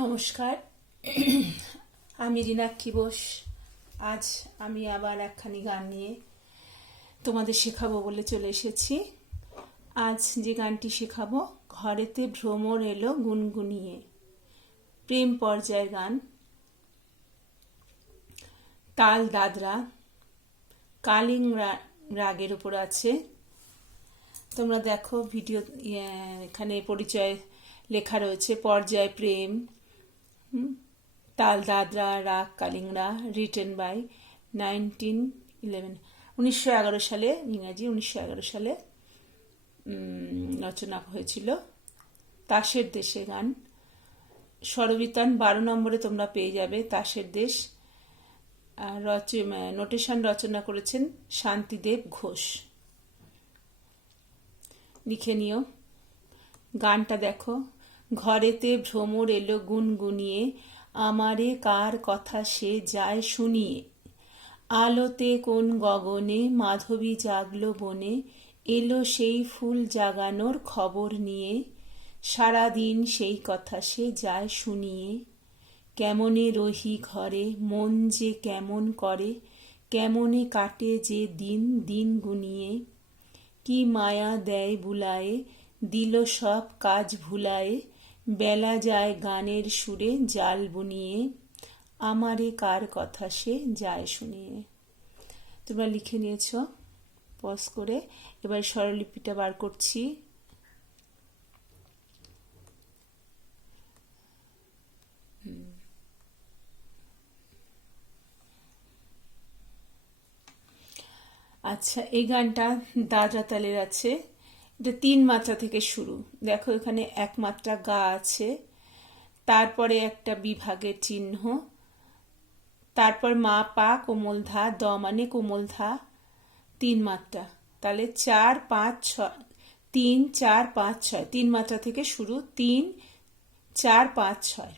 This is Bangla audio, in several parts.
নমস্কার। আমি রিনাক্ষী বোস। আজ আমি আবার একখানি গান নিয়ে তোমাদের শেখাবো বলে চলে এসেছি। আজ যে গানটি শেখাবো, ঘরেতে ভ্রমর এলো গুনগুনিয়ে, প্রেম পর্যায়ের গান। তাল দাদরা, কালিং রাগের উপর আছে। তোমরা দেখো ভিডিও, এখানে পরিচয় লেখা রয়েছে, পর্যায় প্রেম, তাল দাদরা রাগ কালিংরা, রিটেন বাই 1911 সালে, ইংরাজি 1911 সালে রচনা হয়েছিল। তাসের দেশে গান। স্বরবিতান 12 নম্বরে তোমরা পেয়ে যাবে তাসের দেশ। নোটেশন রচনা করেছেন শান্তিদেব ঘোষ। লিখে নিও। গানটা দেখো। ঘরেতে ভ্রমর এলো গুনগুনিয়ে, আমারে কার কথা সে যায় শুনিয়ে। আলোতে কোন গগনে মাধবী জাগলো বনে, এলো সেই ফুল জাগানোর খবর নিয়ে। সারাদিন সেই কথা সে যায় শুনিয়ে। কেমনে রহি ঘরে মন যে কেমন করে, কেমনে কাটে যে দিন দিন গুনিয়ে। কি মায়া দেয় বুলায়ে, দিল সব কাজ ভুলায়ে, বেলা যায় গানের সুরে জাল বুনিয়ে। আমারে কার কথা সে যায় শুনিয়ে। তোমরা লিখে নিয়েছ পজ করে। এবার স্বরলিপিটা বার করছি। আচ্ছা, এই গানটা দাদরা তালের আছে। এটা 3 মাত্রা থেকে শুরু। দেখো এখানে 1 মাত্রা গা আছে, তারপরে একটা বিভাগের চিহ্ন, তারপর মা পা কোমল ধা, দ মানে কোমল ধা, 3 মাত্রা। তাহলে 4 5 6, 3 4 5 6, 3 মাত্রা থেকে শুরু। 3 4 5 6,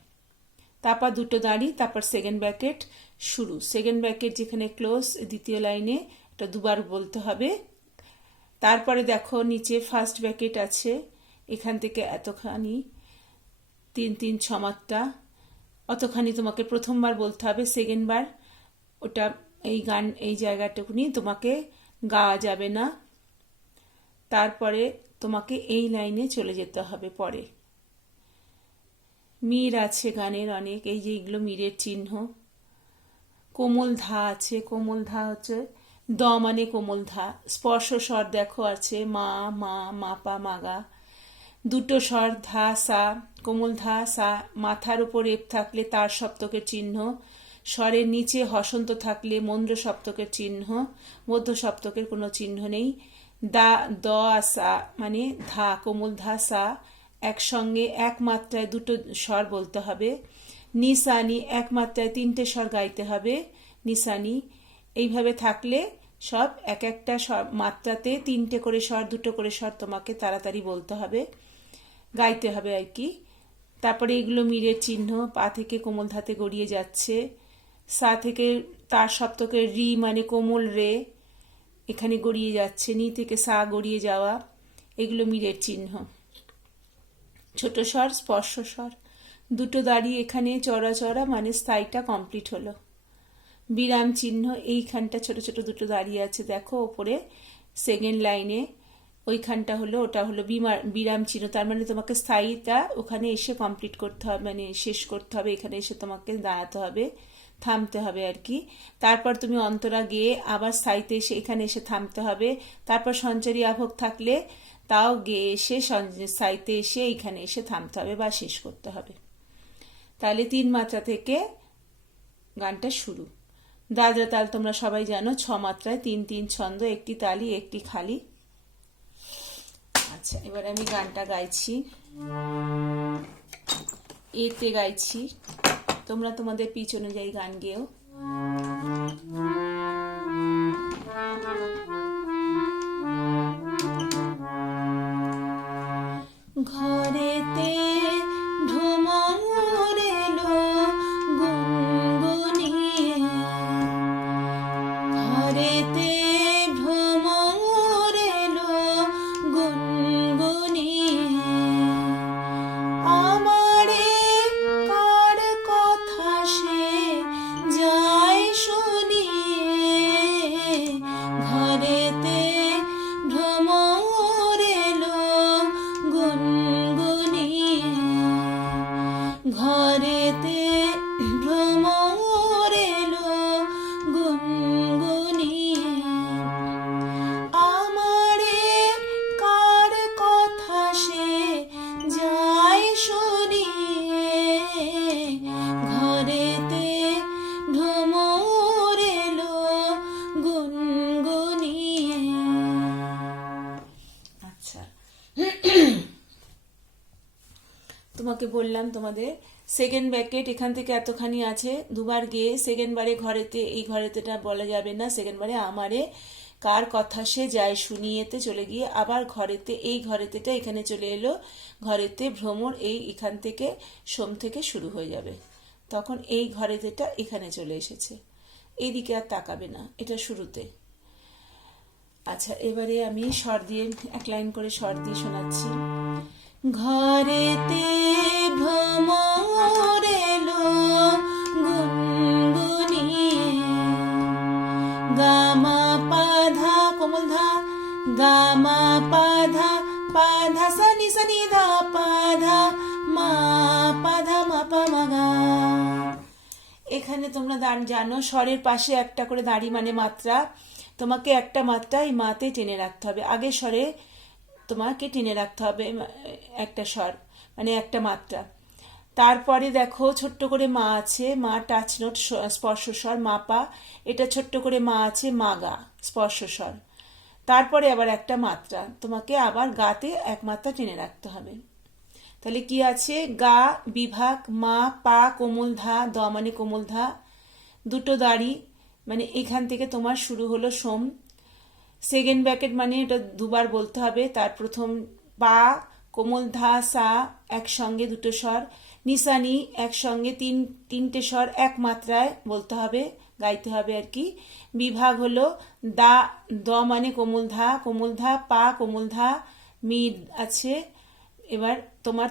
তারপর দুটো দাঁড়ি, তারপর সেকেন্ড ব্র্যাকেট শুরু। সেকেন্ড ব্র্যাকেট যেখানে ক্লোজ, দ্বিতীয় লাইনে এটা দুবার বলতে হবে। তারপরে দেখো নিচে ফার্স্ট ব্র্যাকেট আছে, এখান থেকে এতখানি 3 3 6 মাত্রা, অতখানি তোমাকে প্রথমবার বলতে হবে। সেকেন্ড বার ওটা এই গান এই জায়গাটুকুনি তোমাকে গাওয়া যাবে না। তারপরে তোমাকে এই লাইনে চলে যেতে হবে। পরে মির আছে গানের অনেক, এই যে এগুলো মিরের চিহ্ন। কোমল ধা আছে, কোমল ধা হচ্ছে দ মানে কোমল ধা। স্পর্শ স্বর দেখো আছে, মা মা মাপা মাগা। দুটো স্বর ধা সা, কোমল ধা সা। মাথার উপর রেপ থাকলে তার সপ্তকের চিহ্ন, স্বরের নিচে হসন্ত থাকলে মন্দ্র সপ্তকের চিহ্ন, মধ্য সপ্তকের কোনো চিহ্ন নেই। দা দ আসা মানে ধা, কোমল ধা সা একসঙ্গে 1 মাত্রায় দুটো স্বর বলতে হবে। নিসানি 1 মাত্রায় 3টে স্বর গাইতে হবে। নিসানি এইভাবে থাকলে সব এক একটা মাত্রাতে 3টে করে স্বর, 2টো করে স্বর তোমাকে তাড়াতাড়ি বলতে হবে, গাইতে হবে আর কি। তারপরে এগুলো মিরের চিহ্ন, পা থেকে কোমল ধাতে গড়িয়ে যাচ্ছে। সা থেকে তার সপ্তকের রি মানে কোমল রে, এখানে গড়িয়ে যাচ্ছে। নি থেকে সা গড়িয়ে যাওয়া, এগুলো মিরের চিহ্ন। ছোট স্বর স্পর্শ স্বর, দুটো দাঁড়িয়ে এখানে চড়া চড়া মানে স্থায়ীটা কমপ্লিট হলো। বিরাম চিহ্ন এইখানটা ছোট ছোট দুটো দাঁড়িয়ে আছে দেখো ওপরে সেকেন্ড লাইনে, ওইখানটা হলো, ওটা হলো বিরাম চিহ্ন। তার মানে তোমাকে স্থায়ীটা ওখানে এসে কমপ্লিট করতে হবে, মানে শেষ করতে হবে। এখানে এসে তোমাকে দাঁড়াতে হবে, থামতে হবে আর কি। তারপর তুমি অন্তরা গেয়ে আবার স্থায়ীতে এসে এখানে এসে থামতে হবে। তারপর সঞ্চারী আভোগ থাকলে তাও গেয়ে এসে স্থায়ীতে এসে এইখানে এসে থামতে হবে বা শেষ করতে হবে। তাহলে 3 মাত্রা থেকে গানটা শুরু। দাদরা তাল তোমরা সবাই জানো, 6 মাত্রায় 3 3 ছন্দ, একটি তালি একটি খালি। আচ্ছা, এবার আমি গানটা গাইছি, এতে গাইছি। তোমরা তোমাদের পিচ অনুযায়ী গান গেও। ঘরেতে ভ্রমর এলো গুনগুনিয়ে, ঘরেতে ভ্রমর এলো গুনগুনিয়ে, আমারে কার ঘরেতে ভ্রমর এলো গুনগুনিয়ে, আমারে কার কথা সে যায় শুনিয়ে, ঘরেতে ভ্রমর এলো গুনগুনিয়ে। আচ্ছা, তোমাকে বললাম তোমাদের সেকেন্ড ব্র্যাকেট এখান থেকে এতখানি আছে, দুবার গিয়ে সেকেন্ড বারে ঘরেতে, এই ঘরেতেটা বলা যাবে না, সেকেন্ড বারে আমারে কার কথা সে যায় শুনিয়েতে চলে গিয়ে আবার ঘরেতে, এই ঘরেতেটা এখানে চলে এলো, ঘরেতে ভ্রমর এই এখান থেকে সোম থেকে শুরু হয়ে যাবে, তখন এই ঘরেতেটা এখানে চলে এসেছে, এইদিকে আর তাকাবে না, এটা শুরুতে। আচ্ছা, এবারে আমি স্বর দিয়ে এক লাইন করে স্বর দিয়ে শোনাচ্ছি। ঘরেতে ভ্রমর এলো গুনগুনিয়ে, গামা পাধা কোমল ধা, গামা পাধা পাধা সানি সানি ধা পাধা মা পাধা মাপা মাগা। এখানে তোমরা জানো স্বরের পাশে একটা করে দাঁড়ি মানে মাত্রা, তোমাকে একটা মাত্রা এই মাতে টেনে রাখতে হবে, আগের স্বরে তোমাকে টেনে রাখতে হবে একটা স্বর মানে একটা মাত্রা। তারপরে দেখো ছোট্ট করে মা আছে, মা টাচ নোট স্পর্শ স্বর, মাপা এটা ছোট্ট করে মা আছে, মাগা স্পর্শ স্বর, তারপরে আবার একটা মাত্রা তোমাকে আবার গাতে এক মাত্রা টেনে রাখতে হবে। তাহলে কি আছে, গা বিভাগ, মা পা কোমল ধা, দ মানে কোমল ধা, দুটো দাড়ি মানে এখান থেকে তোমার শুরু হলো সোম, সেকেন্ড ব্র্যাকেট মানে এটা দুবার বলতে হবে, তার প্রথম পা কোমল ধা সা একসঙ্গে দুটো স্বর, নিশানি একসঙ্গে তিনটে স্বর এক মাত্রায় বলতে হবে, গাইতে হবে আর কি। বিভাগ হলো দা, দ মানে কোমল ধা পা কোমল ধা, মি আছে, এবার তোমার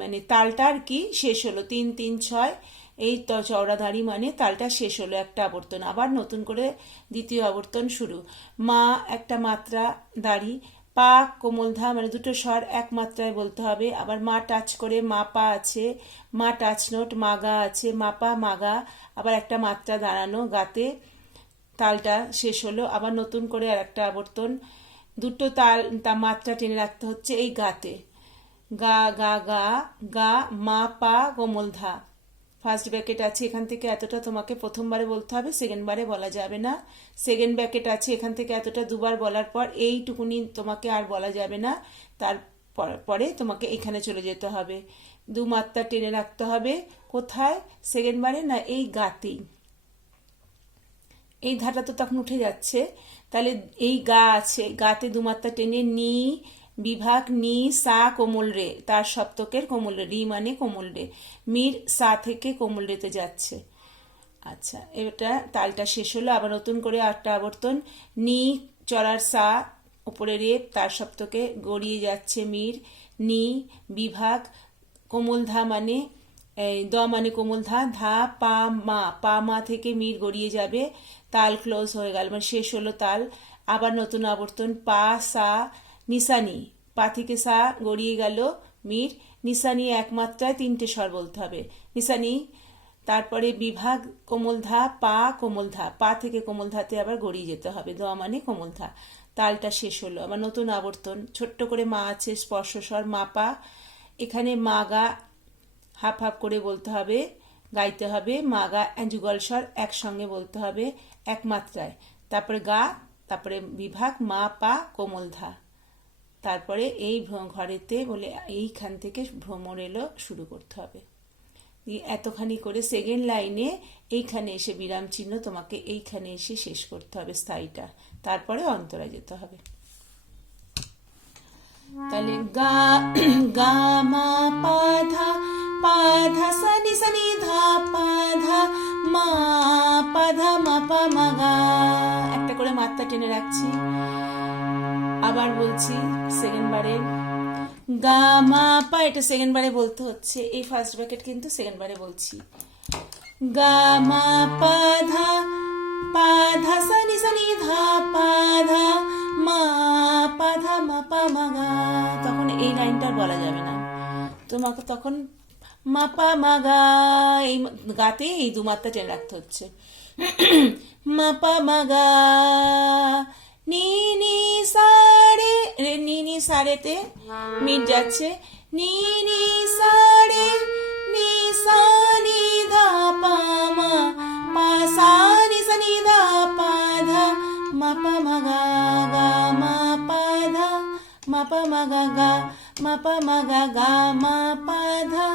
মানে তালটা আর কি শেষ হলো 3-3-6, এই চওড়াধারি মানে তালটা শেষ হলো, একটা আবর্তন, আবার নতুন করে দ্বিতীয় আবর্তন শুরু। মা একটা মাত্রা দাড়ি, পা কোমলধা মানে দুটো স্বর এক মাত্রায় বলতে হবে, আবার মা টাচ করে মা পা আছে, মা টাচ নোট মাগা আছে, মাপা মাগা, আবার একটা মাত্রা দাঁড়ানো গাতে, তালটা শেষ হলো, আবার নতুন করে আর একটা আবর্তন, দুটো তা মাত্রা টেনে রাখতে হচ্ছে এই গাতে, গা গা গা গা মা পা কোমলধা, ফার্স্ট ব্র্যাকেট আছে এখান থেকে এতটা তোমাকে প্রথমবারে বলতে হবে, সেকেন্ড বারে বলা যাবে না, সেকেন্ড ব্র্যাকেট আছে এখান থেকে এতটা দুবার বলার পর এইটুকুনি তোমাকে আর বলা যাবে না, তারপরে তোমাকে এখানে চলে যেতে হবে, দু মাত্রা টেনে রাখতে হবে, কোথায়, সেকেন্ড বারে না এই গাতেই, এই ধাটা তো তখন উঠে যাচ্ছে, তাহলে এই গা আছে, গাতে দু মাত্রা টেনে নি বিভাগ, নি সা কোমল রে, তার সপ্তকের কোমল রে, রি মানে কোমল রে, মির সা থেকে কোমল রেতে যাচ্ছে। আচ্ছা, এটা তালটা শেষ হলো, আবার নতুন করে আটটা আবর্তন, নি চড়ার সা উপরে রে, তার সপ্তকে গড়িয়ে যাচ্ছে মির, নি বিভাগ কোমল ধা মানে দ মানে কোমল ধা, ধা পা মা থেকে মির গড়িয়ে যাবে, তাল ক্লোজ হয়ে গেল মানে শেষ হলো তাল, আবার নতুন আবর্তন, পা সা নিশানি, পা থেকে সা গড়িয়ে গেল মির, নিশানি এক মাত্রায় তিনটে স্বর বলতে হবে, নিশানি, তারপরে বিভাগ কোমল ধা পা কোমল ধা, পা থেকে কোমল ধাতে আবার গড়িয়ে যেতে হবে, দ মানে কোমল ধা, তালটা শেষ হলো, আবার নতুন আবর্তন, ছোট্ট করে মা আছে স্পর্শ স্বর, মাপা, এখানে মাগা হাফ হাফ করে বলতে হবে, গাইতে হবে, মাগা যুগল স্বর একসঙ্গে বলতে হবে এক মাত্রায়, তারপরে গা, তারপরে বিভাগ মা পা কোমল ধা, তারপরে এই ঘরেতে বলে এইখান থেকে ভ্রমর এলো শুরু করতে হবে, এতখানি করে সেকেন্ড লাইনে এইখানে এসে বিরাম চিহ্ন তোমাকে এইখানে এসে শেষ করতে হবে স্থায়ীটা, তারপরে অন্তরায় যেতে হবে। তাহলে গা গা মা পাধা পাধা সানি সানি ধা পাধা মা পাধা মাপা মাগা, একটা করে মাত্রা টেনে রাখছি, আবার বলছি সেকেন্ড বারে গা মা পা, এটা সেকেন্ড বারে বলতে হচ্ছে, এই ফার্স্ট ব্র্যাকেট কিন্তু সেকেন্ড বারে বলছি, গা মা পাধা পাধা সানি সানি ধা পাধা মা পাধা মাপা মাগা, তখন এই লাইনটা বলা যাবে না, তোমাকে তখন মাপা মাগা, এই গাতে এই দু মাত্রা টেনে রাখতে হচ্ছে। মাপা মাগা, নি নি সারে, নি নি সারেতে মিট যাচ্ছে, নি নি সারে, নি সা নি ধা পা মা, পা সা নি সা নি ধা পা ধা, মাপা মাগা গা মা পা ধা, মাপা মাগা গা, মাপা মাগা গা মা পা ধা।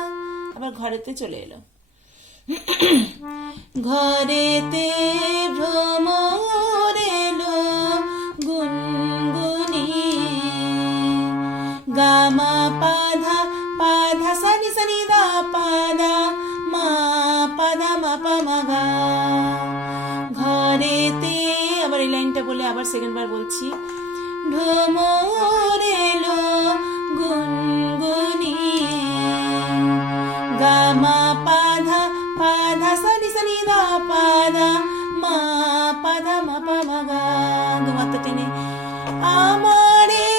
আবার ঘরেতে চলে এলো। ঘরেতে ভ্রমর এলো গুনগুনিয়ে, গা মা পা ধা, পা ধা সা নি দা পা ধা, মা পা ধা মা পা মা গা। ঘরেতে, আবার এই লাইনটা বলে আবার সেকেন্ড বার বলছি। ভ্রমর এলো গুনগুনিয়ে, গা মা পা ধা সা নি দা পা ধা, মা পা ধা মা পা মা গা। দু মাত্রা টেনে। আমারে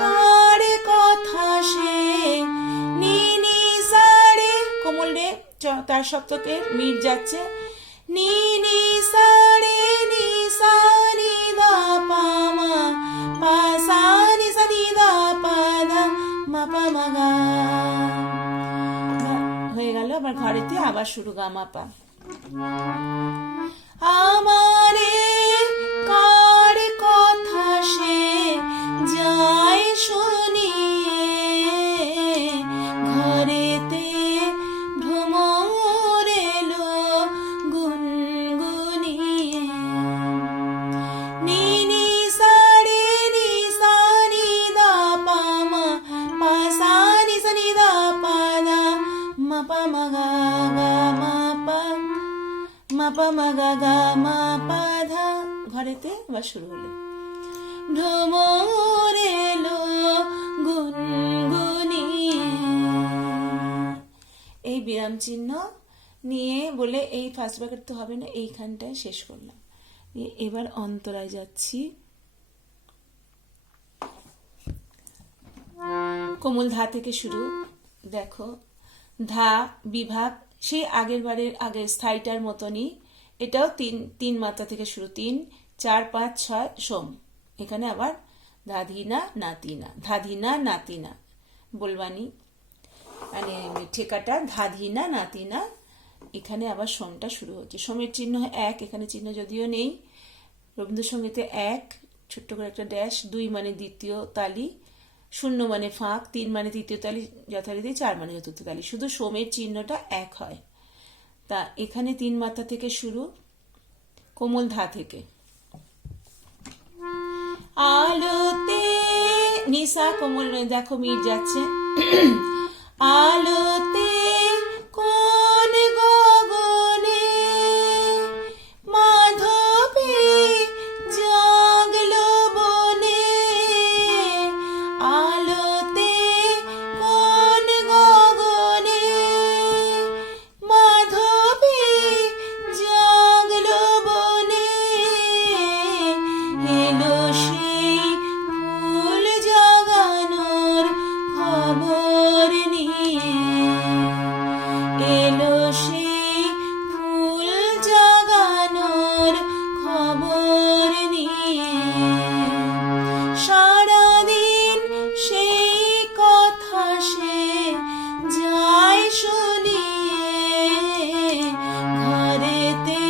কার কথা সে, নি নি সারে, কোমল রে তার সপ্তকে মিট যাচ্ছে, নি নি সারে, নি সা নি দা পা মা, পা সা নি দা পা ধা, মা পা মা গা। হয়ে গেল। আবার ঘরেতে আবার শুরু, গা মা পা। আমারে কার কথা সে যায় শুনিয়ে, ঘরেতে ভ্রমর এলো গুনগুনিয়ে, নি নি সারে, নি সা নি দা পা মা, পা সা নি দা পা ধা, মা পা মা গা গা মা পা, মা পা মা গা গা মা পা ধা। ঘরেতে আবার শুরু হলো। ভ্রমর এলো গুনগুনিয়ে, এই বিরাম চিহ্ন নিয়ে বলে এই ফার্স্ট ব্র্যাকেট তো হবে না, এইখানটায় শেষ করলাম। এবার অন্তরায় যাচ্ছি। কোমল ধা থেকে শুরু। দেখো, ধা বিভাগ সেই আগের বারের আগের স্থায়ীটার মতনই, এটাও তিন মাত্রা থেকে শুরু, 3 4 5 6 সোম। এখানে আবার ধাধিনা নাতিনা, ধাধিনা নাতিনা বলবানি, মানে ঠেকাটা ধাধিনা নাতিনা। এখানে আবার সোমটা শুরু হচ্ছে। সোমের চিহ্ন 1, এখানে চিহ্ন যদিও নেই। রবীন্দ্রসঙ্গীতে 1 ছোট্ট করে একটা ড্যাশ, 2 মানে দ্বিতীয় তালি, 0 মানে ফাঁক, 3 মানে তৃতীয় তালি যথারীতি, 4 মানে চতুর্থ তালি। শুধু সোমের চিহ্নটা 1 হয়। তা এখানে 3 মাত্রা থেকে শুরু, কোমল ধা থেকে। আলোতে নিসা, কোমল দেখো মিট যাচ্ছে। আলোতে কোন গগনে মাধবী জাগলো বনে, আলোতে কোন গগনে মাধবী জাগলো বনে, এলো সেই ফুল জাগানোর খবর নিয়ে, এলো সেই ফুল জাগানোর খবর নিয়ে, সারাদিন সেই কথা সে যায় শুনিয়ে, ঘরেতে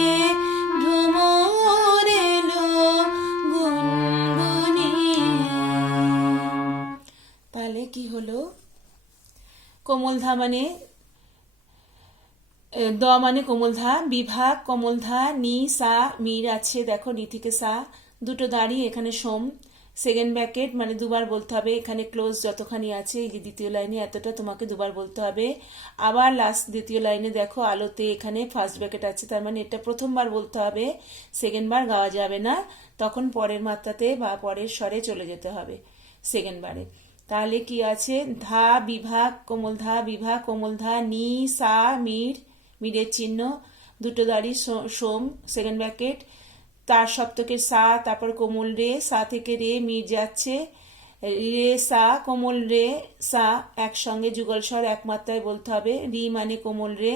ভ্রমর এলো গুনগুনিয়ে। তাহলে কি হলো? কোমল ধা মানে দ মানে কোমল ধা, বিভাগ কোমল ধা, নি সা মির আছে, দেখো নি থেকে সা, দুটো দাঁড়িয়ে, এখানে সোম, সেকেন্ড ব্র্যাকেট মানে দুবার বলতে হবে। এখানে ক্লোজ যতখানি আছে, এই যে দ্বিতীয় লাইনে এতটা তোমাকে দুবার বলতে হবে। আবার লাস্ট দ্বিতীয় লাইনে দেখো আলোতে, এখানে ফার্স্ট ব্র্যাকেট আছে, তার মানে এটা প্রথমবার বলতে হবে, সেকেন্ড বার গাওয়া যাবে না, তখন পরের মাত্রাতে বা পরের স্বরে চলে যেতে হবে সেকেন্ড বারে। তাহলে কি আছে? ধা বিভাগ কোমল ধা, বিভাগ কোমল ধা, নি সা মির, মিরের চিহ্ন, দুটো দাড়ি সোম, সেকেন্ড ব্র্যাকেট, তার সপ্তকের সা, তারপর কোমল রে, সা থেকে রে মির যাচ্ছে, রে সা কোমল রে সা একসঙ্গে যুগল স্বর এক মাত্রায় বলতে হবে। রি মানে কোমল রে।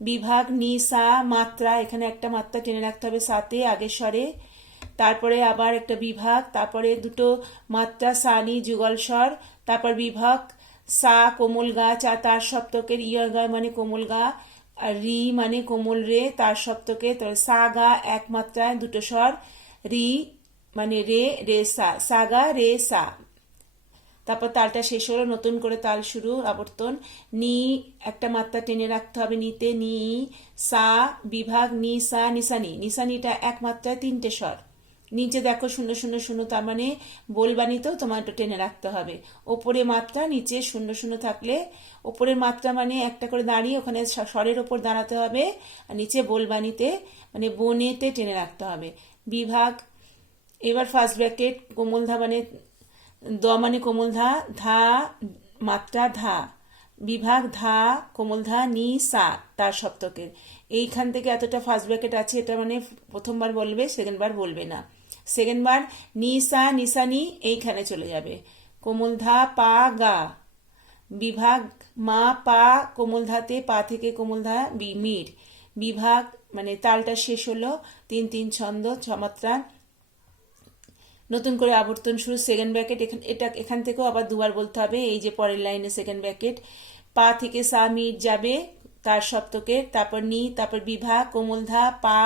বিভাগ নি সা মাত্রা, এখানে একটা মাত্রা টেনে রাখতে হবে সাতে আগের স্বরে। তারপরে আবার একটা বিভাগ, তারপরে দুটো মাত্রা সা নি যুগল স্বর, তারপর বিভাগ সা কোমল গা চা তার সপ্তকের, ইয় গা মানে কোমল গা, আর রি মানে কোমল রে তার সপ্তকে, সা গা এক মাত্রায় দুটো স্বর, রি মানে রে রে সা, সা গা রে সা। তারপর তালটা শেষ হলো, নতুন করে তাল শুরু আবর্তন। নি একটা মাত্রা টেনে রাখতে হবে নিতে, নি সা বিভাগ নি সা নিসানি, নিসানিটা এক মাত্রায় তিনটে স্বর। নিচে দেখো 0 0 0, তার মানে বলবানিতেও তোমার একটু টেনে রাখতে হবে। ওপরে মাত্রা নিচে 0 0 থাকলে ওপরের মাত্রা মানে একটা করে দাঁড়িয়ে ওখানে স্বরের ওপর দাঁড়াতে হবে, আর নিচে বলবানিতে মানে বনেতে টেনে রাখতে হবে। বিভাগ এবার ফার্স্ট ব্র্যাকেট কোমল ধা মানে দ মানে কোমল ধা, ধা মাত্রা ধা, বিভাগ ধা কোমল ধা নি সা তার সপ্তকের। এইখান থেকে এতটা ফার্স্ট ব্র্যাকেট আছে, এটা মানে প্রথমবার বলবে, সেকেন্ড বার বলবে না। সেকেন্ড বার নি সা নিসানি এইখানে চলে যাবে। কোমল ধা পা গা, বিভাগ মা পা কোমল ধাতে, পা থেকে কোমল ধা মির, বিভাগ মানে তালটা শেষ হলো 3 3 ছন্দ 6 মাত্রা। নতুন করে আবর্তন শুরু, সেকেন্ড ব্র্যাকেট এটা এখান থেকেও আবার দুবার বলতে হবে। এই যে পরের লাইনে সেকেন্ড ব্র্যাকেট, পা থেকে সা মিট যাবে তার সপ্তকের, তারপর নি, তারপর বিভাগ কোমলধা পা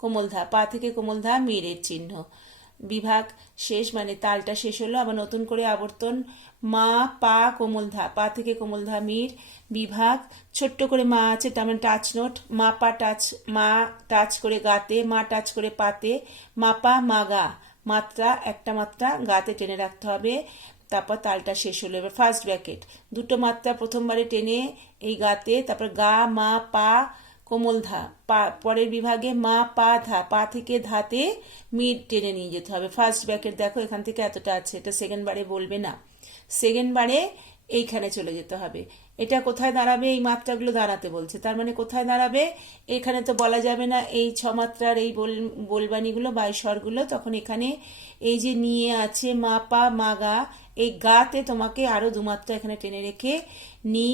কোমলধা, পা থেকে কোমলধা মিরের চিহ্ন, বিভাগ শেষ মানে তালটা শেষ হলো। আবার নতুন করে আবর্তন, মা পা কোমলধা, পা থেকে কোমলধা মির, বিভাগ ছোট্ট করে মা আছে তার মানে টাচ নোট, মা পা টাচ, মা টাচ করে গাতে, মা টাচ করে পাতে, মাপা মাগা মাত্রা একটা মাত্রা গাতে টেনে রাখতে হবে। তারপর তালটা শেষ হলো। এবার ফার্স্ট ব্র্যাকেট দুটো মাত্রা প্রথমবারে টেনে এই গাতে, তারপর গা মা পা কোমল ধা, পা পরের বিভাগে মা পা ধা, পা থেকে ধাতে মিড টেনে নিয়ে যেতে হবে। ফার্স্ট ব্র্যাকেট দেখো এখান থেকে এতটা আছে, এটা সেকেন্ড বারে বলবে না, সেকেন্ড বারে এইখানে চলে যেতে হবে। এটা কোথায় দাঁড়াবে, এই মাত্রাগুলো দাঁড়াতে বলছে, তার মানে কোথায় দাঁড়াবে এখানে তো বলা যাবে না এই 6 মাত্রার এই বলবানিগুলো বা স্বরগুলো, তখন এখানে এই যে নিয়ে আছে মা পা মাগা, এই গাতে তোমাকে আরো 2 মাত্রা এখানে টেনে রেখে নি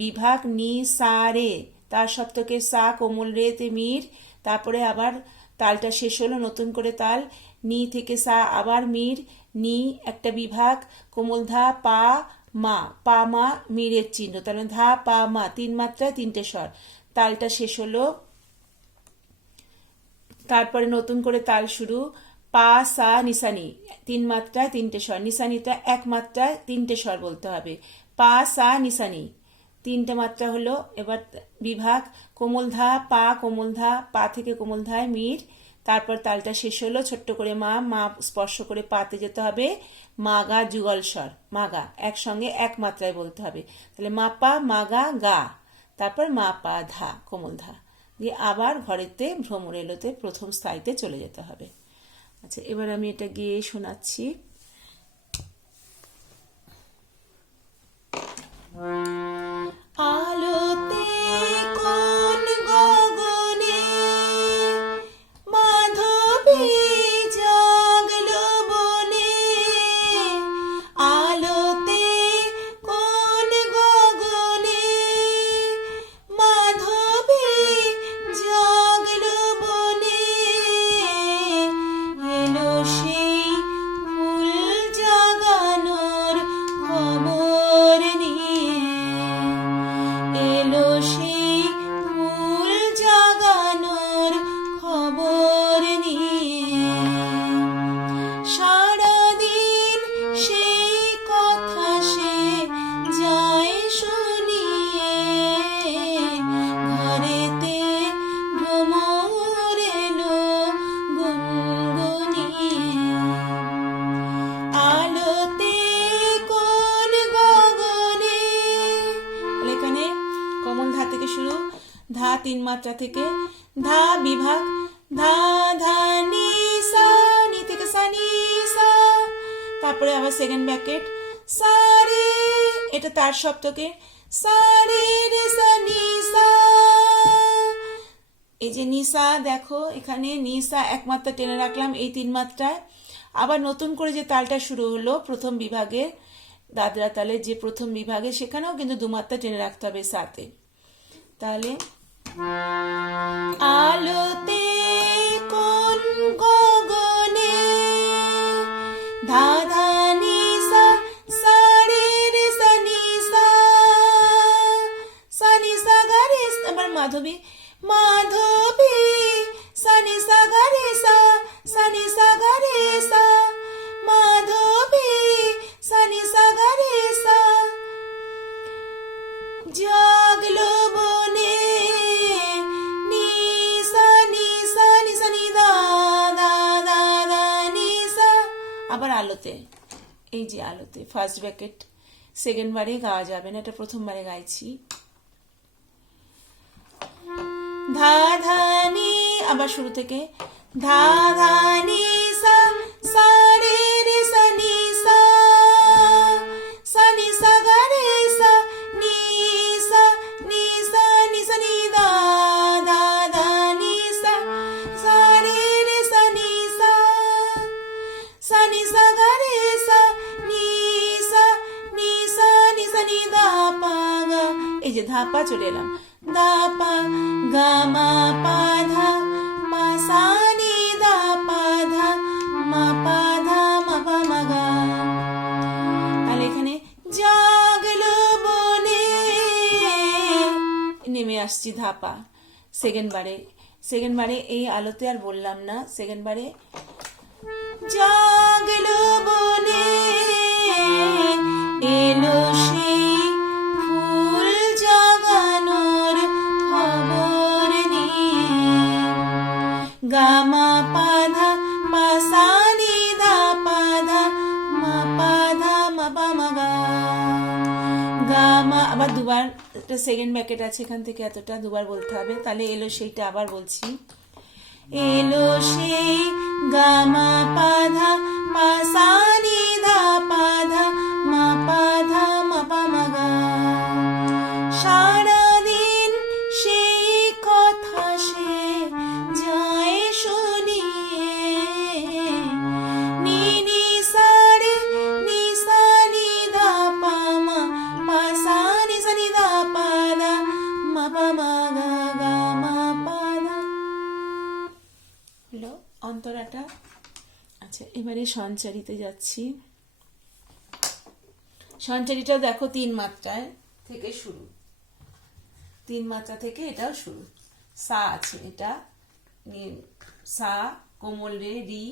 বিভাগ নি সা রে তার সপ্তকে সা কোমল রে তে মির, তারপরে আবার তালটা শেষ হলো, নতুন করে তাল নি থেকে সা আবার মির, নি একটা বিভাগ কোমল ধা পা মা, পা মা মিরের চিহ্ন, তাহলে ধা পা মা 3 মাত্রায় 3টে স্বর। তালটা শেষ হলো, তারপরে নতুন করে তাল শুরু, পা সা নিসানি 3 মাত্রায় 3টে স্বর, নিসানিটা 1 মাত্রায় 3টে স্বর বলতে হবে। পা সা নিসানি 3টে মাত্রা হলো। এবার বিভাগ কোমলধা পা কোমলধা, পা থেকে কোমলধায় মির, তারপর তালটা শেষ হলো, ছোট্ট করে মা মা স্পর্শ করে পাতে যেতে হবে, মাগা যুগল স্বর, মাগা একসঙ্গে 1 মাত্রায় বলতে হবে। তাহলে মাপা মাগা গা, তারপর মা পা ধা কোমলধা দিয়ে আবার ঘরেতে ভ্রমর এলোতে প্রথম স্থায়ীতে চলে যেতে হবে। আচ্ছা, এবার আমি এটা গিয়ে শোনাচ্ছি। আলোতে কোন গগনে মাধবী জাগলো বনে, আলোতে কোন গগনে মাধবী জাগলো বনে, এলো সেই ফুল জাগানোর খবর নিয়ে, এলো সেই ফুল জাগানোর খবর নিয়ে, সারাদিন সেই কথা সে যায় শুনিয়ে, ঘরেতে ভ্রমর এলো গুনগুনিয়ে, আলোতে কোন গগনে, এখানে কমন ধা থেকে শুরু, ধা 3 মাত্রা থেকে, ধা বিভাগ ধা ধা নি সা, নি থেকে সা নি সা, তারপরে আবার সেকেন্ড ব্র্যাকেট সা রে, এটা তার সপ্তকে সা রে রে সা নি সা, এই যে নিসা দেখো এখানে নিসা 1 মাত্রা টেনে রাখলাম এই 3 মাত্রায়, আবার নতুন করে যে তালটা শুরু হলো প্রথম বিভাগে, দাদরা তালের যে প্রথম বিভাগে, সেখানেও কিন্তু দুমাত্রা টেনে রাখতে হবে সাথে। তাহলে আলোতে কোন গগনে ধা ধা নি সা সা রে রে সা নি সা সা নি সা গা রে। এবার মাধবী মাধবী সা নি সা গা রে সা সা নি সা গা রে সা মাধবী সা নি সা গা রে সা। জাগলো বনে নি সা নি সা নি সা নি দা দা দা দা নি সা। আবার আলোতে, এই যে আলোতে ফার্স্ট ব্র্যাকেট, সেকেন্ড বারে গাওয়া যাবে না, এটা প্রথমবারে গাইছি। ধা ধা নি, আবার শুরু থেকে ধা ধা নি সা সা রে রে সা নি সা সা নি সা গা রে সা নি সা নি সা নি সা নি দা দা দা নি সা সা রে রে সা নি সা সা নি সা গা রে সা নি সা নি সা নি সা নি দা পা গা। এই যে ধা পা চলে এলাম, দা পা গা মা পা ধা মা সা নি দা পা ধা মা পা ধা মা পা মা গা। তাহলে এখানে জাগলো বনে নেমে আসছি ধাপা। সেকেন্ড বারে এই আলোতে আর বললাম না, সেকেন্ড বারে জাগলো বনে এলো সেই ফুল জাগানোর খবর নিয়ে গা মা পা ধা পা সা নি ধা পা ধা মা পা ধা মা পা মা গা গা মা। আবার দুবার, একটা সেকেন্ড ব্র্যাকেট আছে এখান থেকে, এতটা দুবার বলতে হবে। তাহলে এলো সেইটা আবার বলছি, এলো সেই গা মা পা ধা পা সা নি ধা পা ধা মা পা ধা মা পা মা গা। সারাদিন সেই কথা সে যায় শুনিয়ে নি নি সা রে নি সা নি ধা পা মা পা সা নি দা পা দা মা পা মা গা গা মা পা দা। হলো অন্তরাটা। আচ্ছা, এবারে সঞ্চারিতে যাচ্ছি। সঞ্চারিটাও দেখো 3 মাত্রায় থেকে শুরু, 3 মাত্রা থেকে এটাও শুরু। সা আছে, এটা সা কোমল রে রি